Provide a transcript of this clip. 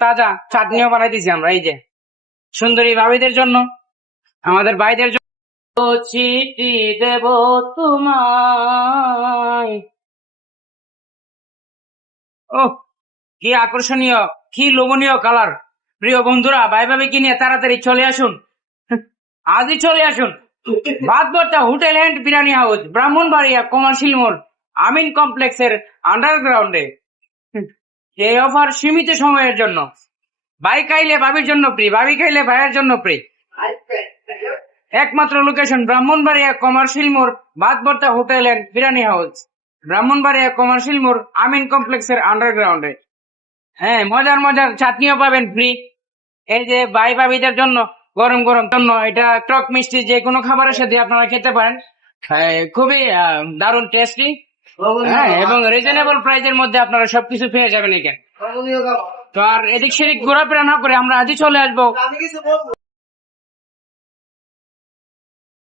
তাজা চাটনিও বানাই দিছি আমরা, এই যে সুন্দরী ভাবিদের জন্য, আমাদের ভাইদের জন্য। চিঠি দেব তোমায়। ও কি আকর্ষণীয়, কি লোভনীয় কালার! প্রিয় বন্ধুরা, ভাই ভাবি কি নিয়ে তাড়াতাড়ি চলে আসুন, আজই চলে আসুন। Bhat Bhorta Hotel and Biryani House, Brahmanbaria commercial মোড়, আমিন কমপ্লেক্সের আন্ডারগ্রাউন্ডে। এই অফার সীমিত সময়ের জন্য। ভাই খাইলে ভাবির জন্য ফ্রি, ভাবি খাইলে ভাইয়ের জন্য ফ্রি। একমাত্র লোকেশন ব্রাহ্মণবাড়িয়া কমার্শিয়াল মোড়, Bhat Bhorta Hotel and Biryani House, Brahmanbaria commercial মোড়, আমিন কমপ্লেক্সের আন্ডারগ্রাউন্ডে। হ্যাঁ, মজার মজার চাটনিও পাবেন ফ্রি। এই যে ভাই ভাবিদের জন্য গরম গরম জন্য, এটা টক মিষ্টি যে কোনো খাবারের সাথে আপনারা খেতে পারেন। হ্যাঁ, খুবই দারুণ টেস্টি। হ্যাঁ, এবং রিজনেবল প্রাইজের মধ্যে আপনারা সবকিছু পেয়ে যাবেন এখানে। তো আর এদিক সেদিক ঘোরাফেরা না করে আমরা আজই চলে আসবো।